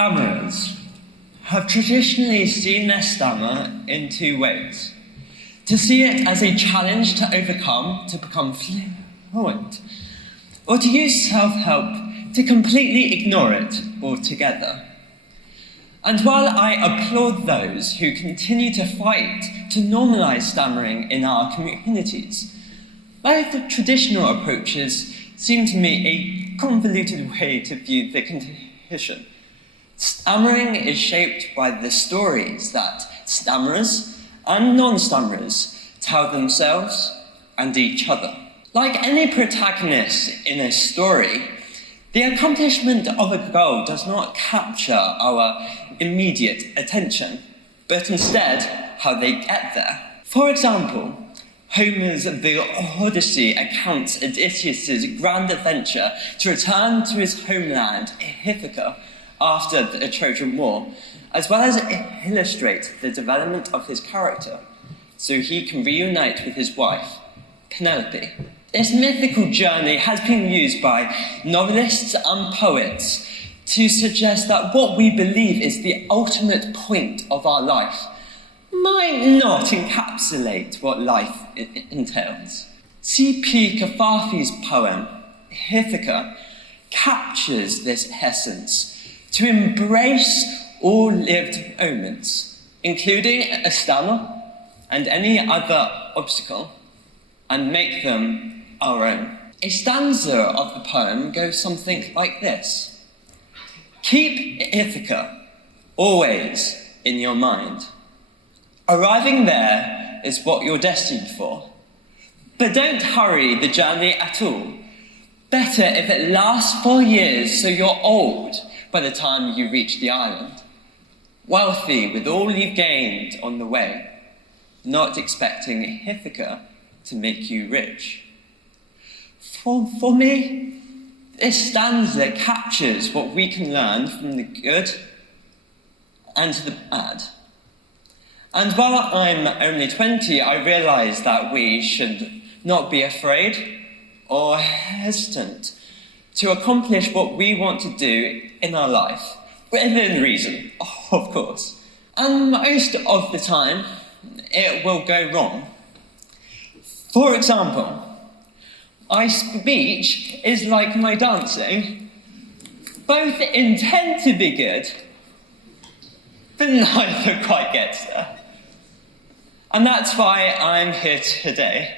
Stammerers have traditionally seen their stammer in two ways. To see it as a challenge to overcome, to become fluent, or to use self-help to completely ignore it altogether. And while I applaud those who continue to fight to normalise stammering in our communities, both traditional approaches seem to me a convoluted way to view the condition. Stammering is shaped by the stories that stammerers and non-stammerers tell themselves and each other. Like any protagonist in a story, the accomplishment of a goal does not capture our immediate attention, but instead how they get there. For example, Homer's The Odyssey recounts Odysseus' grand adventure to return to his homeland, Ithaca, after the Trojan War, as well as illustrate the development of his character, so he can reunite with his wife, Penelope. This mythical journey has been used by novelists and poets to suggest that what we believe is the ultimate point of our life might not encapsulate what life entails. C.P. Kafafi's poem, Ithaca, captures this essence to embrace all lived moments, including a stammer and any other obstacle, and make them our own. A stanza of the poem goes something like this. Keep Ithaca always in your mind. Arriving there is what you're destined for. But don't hurry the journey at all. Better if it lasts 4 years so you're old by the time you reach the island. Wealthy with all you've gained on the way, not expecting Ithaca to make you rich. For me, this stanza captures what we can learn from the good and the bad. And while I'm only 20, I realise that we should not be afraid or hesitant to accomplish what we want to do in our life, within reason, of course. And most of the time, it will go wrong. For example, my speech is like my dancing. Both intend to be good, but neither quite gets there. And that's why I'm here today,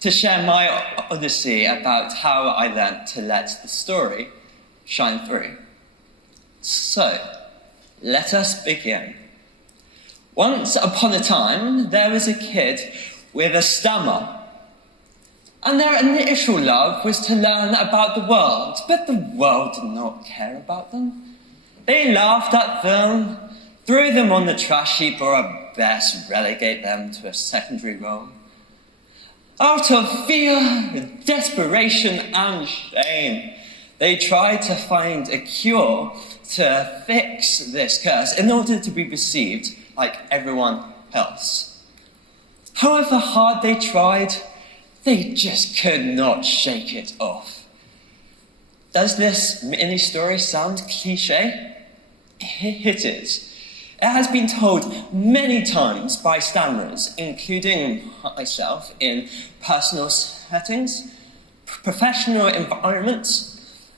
to share my odyssey about how I learnt to let the story shine through. So, let us begin. Once upon a time, there was a kid with a stammer. And their initial love was to learn about the world, but the world did not care about them. They laughed at them, threw them on the trash heap, or at best relegate them to a secondary role. Out of fear, desperation, and shame, they tried to find a cure to fix this curse in order to be received like everyone else. However hard they tried, they just could not shake it off. Does this mini story sound cliche? It is. It has been told many times by stammerers, including myself, in personal settings, professional environments,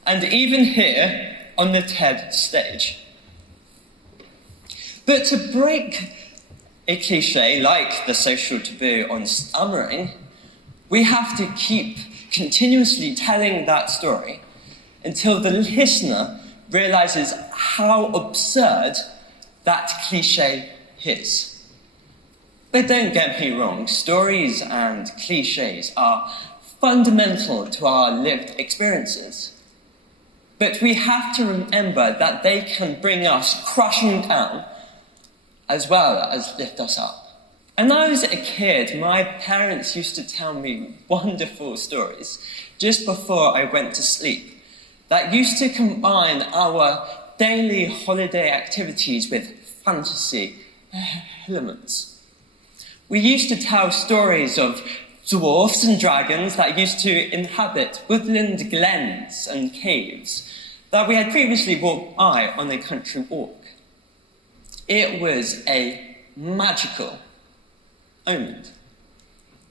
and even here on the TED stage. But to break a cliche like the social taboo on stammering, we have to keep continuously telling that story until the listener realizes how absurd that cliche is. But don't get me wrong, stories and cliches are fundamental to our lived experiences. But we have to remember that they can bring us crashing down as well as lift us up. When I was a kid, my parents used to tell me wonderful stories just before I went to sleep that used to combine our daily holiday activities with fantasy elements. We used to tell stories of dwarfs and dragons that used to inhabit woodland glens and caves, that we had previously walked by on a country walk. It was a magical moment.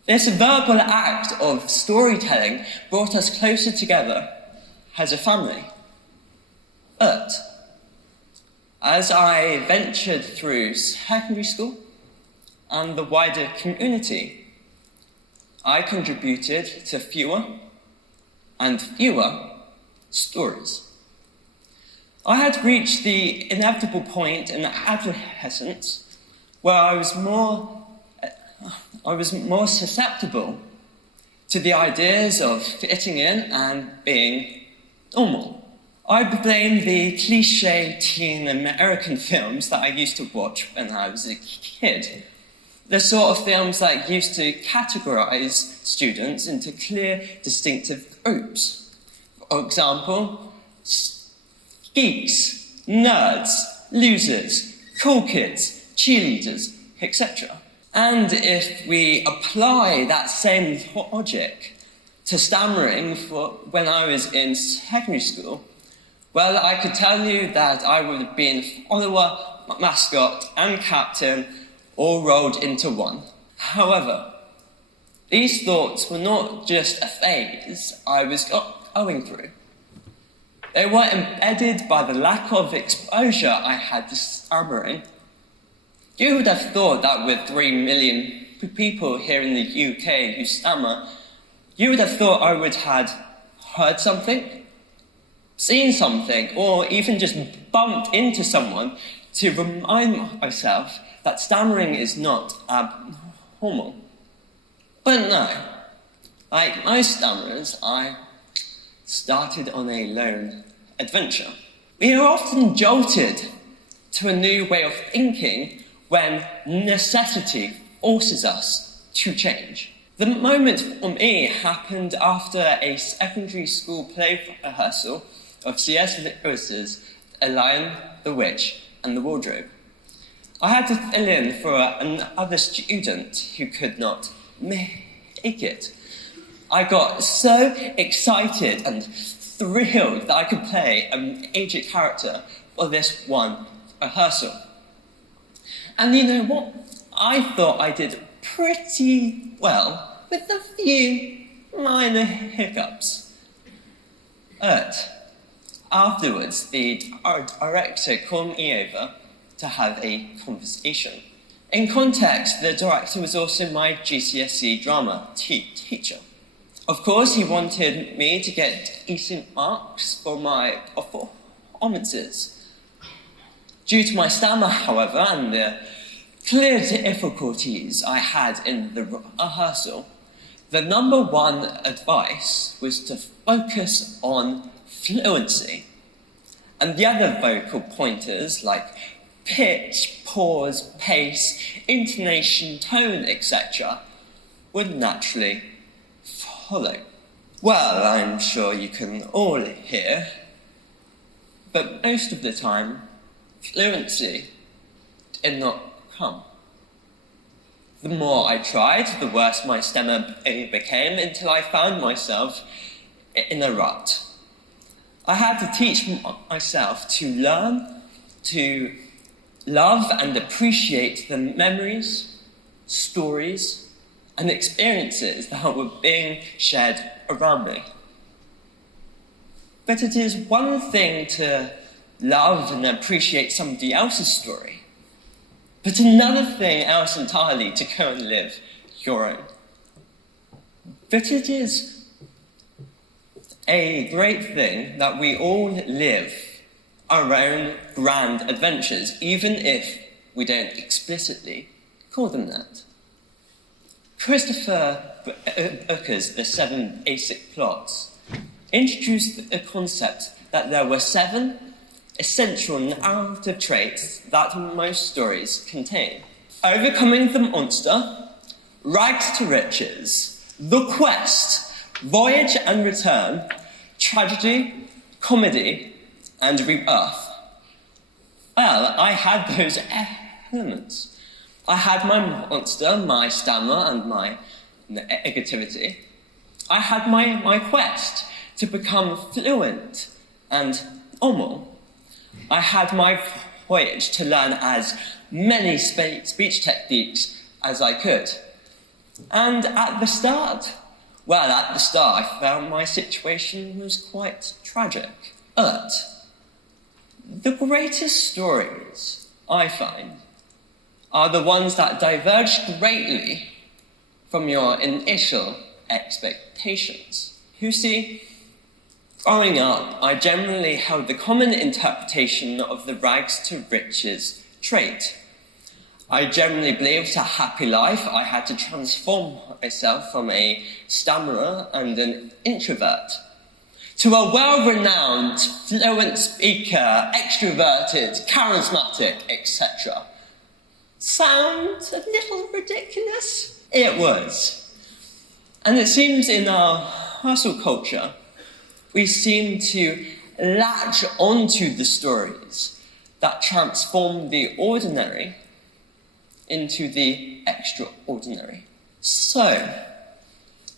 This verbal act of storytelling brought us closer together as a family. But as I ventured through secondary school and the wider community, I contributed to fewer and fewer stories. I had reached the inevitable point in adolescence where I was more susceptible to the ideas of fitting in and being normal. I blame the cliché teen American films that I used to watch when I was a kid. The sort of films that used to categorize students into clear, distinctive groups. For example, geeks, nerds, losers, cool kids, cheerleaders, etc. And if we apply that same logic to stammering for when I was in secondary school, well, I could tell you that I would have been follower, mascot, and captain all rolled into one. However, these thoughts were not just a phase I was going through. They were embedded by the lack of exposure I had to stammering. You would have thought that with 3 million people here in the UK who stammer, you would have thought I would have heard something, seen something, or even just bumped into someone to remind myself that stammering is not abnormal. But no, like most stammerers, I started on a lone adventure. We are often jolted to a new way of thinking when necessity forces us to change. The moment for me happened after a secondary school play rehearsal of C.S. Lewis's A Lion, the Witch, and the Wardrobe. I had to fill in for another student who could not make it. I got so excited and thrilled that I could play a major character for this one rehearsal. And you know what? I thought I did pretty well with a few minor hiccups. But afterwards, the director called me over to have a conversation. In context, the director was also my GCSE drama teacher. Of course, he wanted me to get decent marks for my performances. Due to my stammer, however, and the clear difficulties I had in the rehearsal, the number one advice was to focus on fluency. And the other vocal pointers like pitch, pause, pace, intonation, tone, etc. would naturally follow. Well, I'm sure you can all hear, but most of the time, fluency did not come. The more I tried, the worse my stammer became until I found myself in a rut. I had to teach myself to learn, to love and appreciate the memories, stories, and experiences that were being shared around me. But it is one thing to love and appreciate somebody else's story, but another thing else entirely to go and live your own. But it is a great thing that we all live our own grand adventures, even if we don't explicitly call them that. Christopher Booker's The 7 Basic Plots introduced the concept that there were 7 essential narrative traits that most stories contain. Overcoming the monster, rags to riches, the quest, voyage and return, tragedy, comedy, and rebirth. Well, I had those elements. I had my monster, my stammer, and my negativity. I had my quest to become fluent and or more. I had my voyage to learn as many speech techniques as I could. And at the start, I found my situation was quite tragic. But the greatest stories, I find, are the ones that diverge greatly from your initial expectations. You see, growing up, I generally held the common interpretation of the rags to riches trait. I generally believed a happy life, I had to transform myself from a stammerer and an introvert to a well-renowned, fluent speaker, extroverted, charismatic, etc. Sound a little ridiculous? It was. And it seems in our hustle culture, we seem to latch onto the stories that transform the ordinary into the extraordinary. So,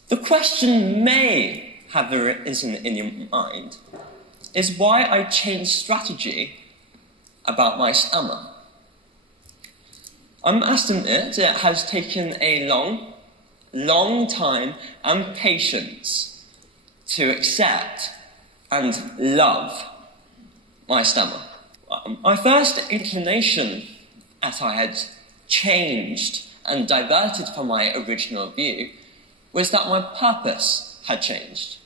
the question may have arisen in your mind is why I changed strategy about my stammer. I must admit it has taken a long time and patience to accept and love my stammer. My first inclination, as I had changed and diverted from my original view, was that my purpose had changed.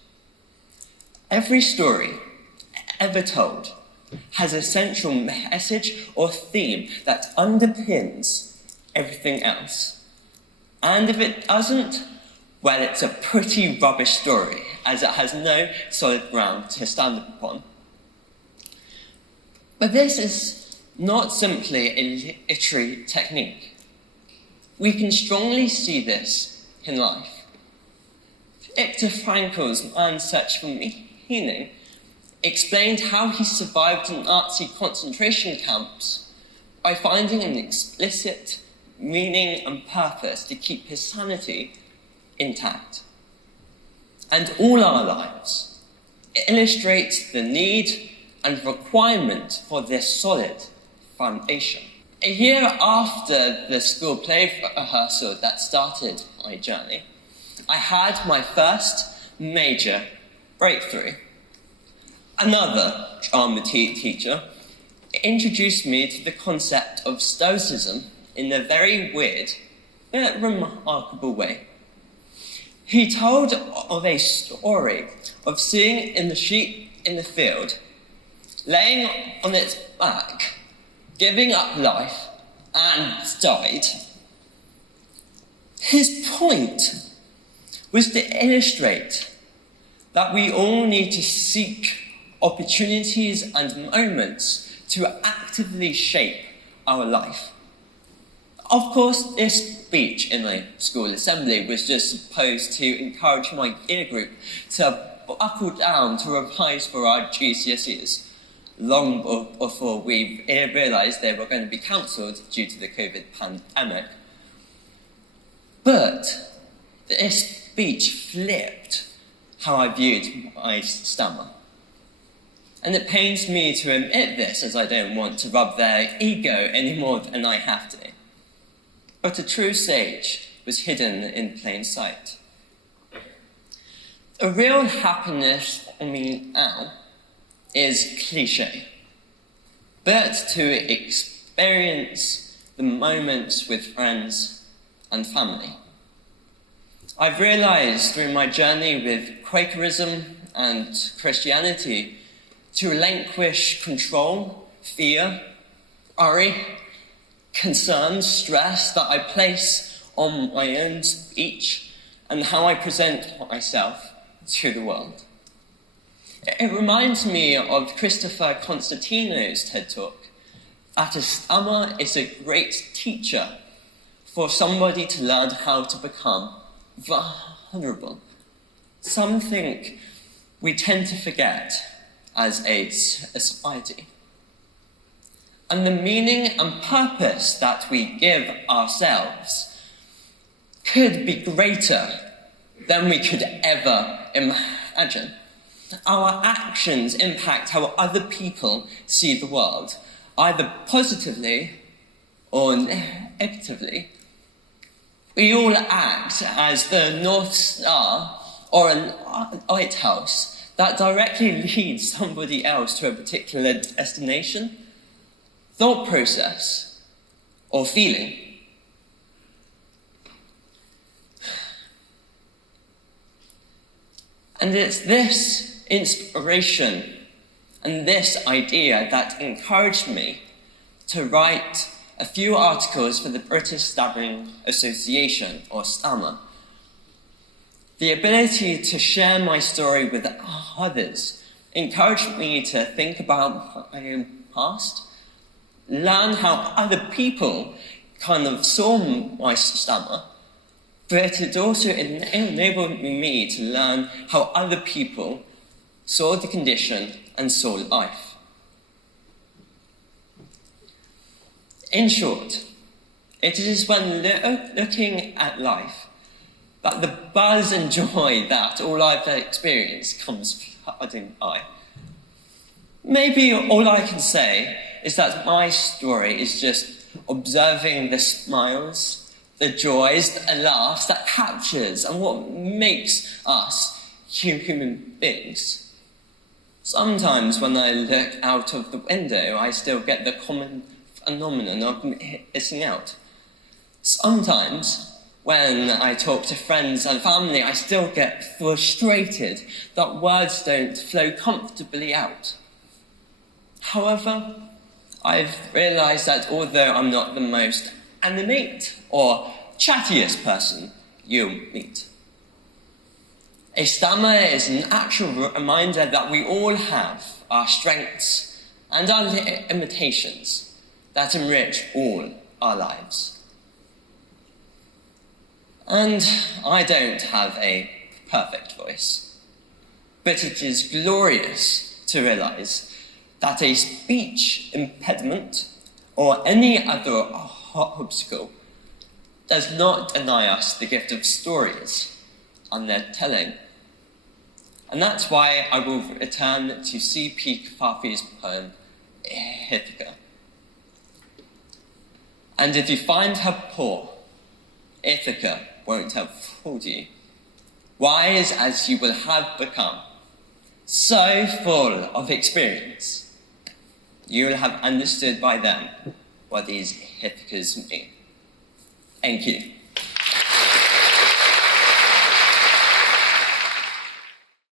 Every story ever told has a central message or theme that underpins everything else. And if it doesn't, well, it's a pretty rubbish story, as it has no solid ground to stand upon. But this is not simply a literary technique. We can strongly see this in life. Viktor Frankl's Man's Search for Meaning explained how he survived Nazi concentration camps by finding an explicit meaning and purpose to keep his sanity intact. And all our lives illustrate the need and requirement for this solid foundation. A year after the school play rehearsal that started my journey, I had my first major breakthrough. Another drama teacher introduced me to the concept of Stoicism in a very weird yet remarkable way. He told of a story of seeing the sheep in the field, laying on its back, giving up life, and died. His point was to illustrate that we all need to seek opportunities and moments to actively shape our life. Of course, this speech in the school assembly was just supposed to encourage my year group to buckle down to revise for our GCSEs, long before we realised they were going to be cancelled due to the COVID pandemic. But this speech flipped how I viewed my stammer. And it pains me to admit this, as I don't want to rub their ego any more than I have to. But a true sage was hidden in plain sight. The real happiness for me now is cliche, but to experience the moments with friends and family. I've realised through my journey with Quakerism and Christianity to relinquish control, fear, worry, concern, stress that I place on my own speech and how I present myself to the world. It reminds me of Christopher Constantino's TED Talk, that a stammer is a great teacher for somebody to learn how to become vulnerable. Something we tend to forget as a society. And the meaning and purpose that we give ourselves could be greater than we could ever imagine. our actions impact how other people see the world, either positively or negatively. We all act as the North Star or a lighthouse that directly leads somebody else to a particular destination, thought process, or feeling. And it's this inspiration and this idea that encouraged me to write a few articles for the British Stammering Association, or Stammer. The ability to share my story with others encouraged me to think about my own past, learn how other people kind of saw my stammer, but it also enabled me to learn how other people saw the condition and saw life. In short, it is when looking at life that the buzz and joy that all I've experienced comes flooding by. Maybe all I can say is that my story is just observing the smiles, the joys, the laughs that captures and what makes us human beings. Sometimes when I look out of the window, I still get the common phenomenon of missing out. Sometimes when I talk to friends and family, I still get frustrated that words don't flow comfortably out. However, I've realised that although I'm not the most animate or chattiest person you'll meet, a stammer is an actual reminder that we all have our strengths and our limitations that enrich all our lives. And I don't have a perfect voice, but it is glorious to realise that a speech impediment or any other obstacle does not deny us the gift of stories and their telling. And that's why I will return to C.P. Kafafi's poem, Ithaca. And if you find her poor, Ithaca won't have fooled you. Wise as you will have become, so full of experience, you will have understood by then what these Ithacas mean. Thank you.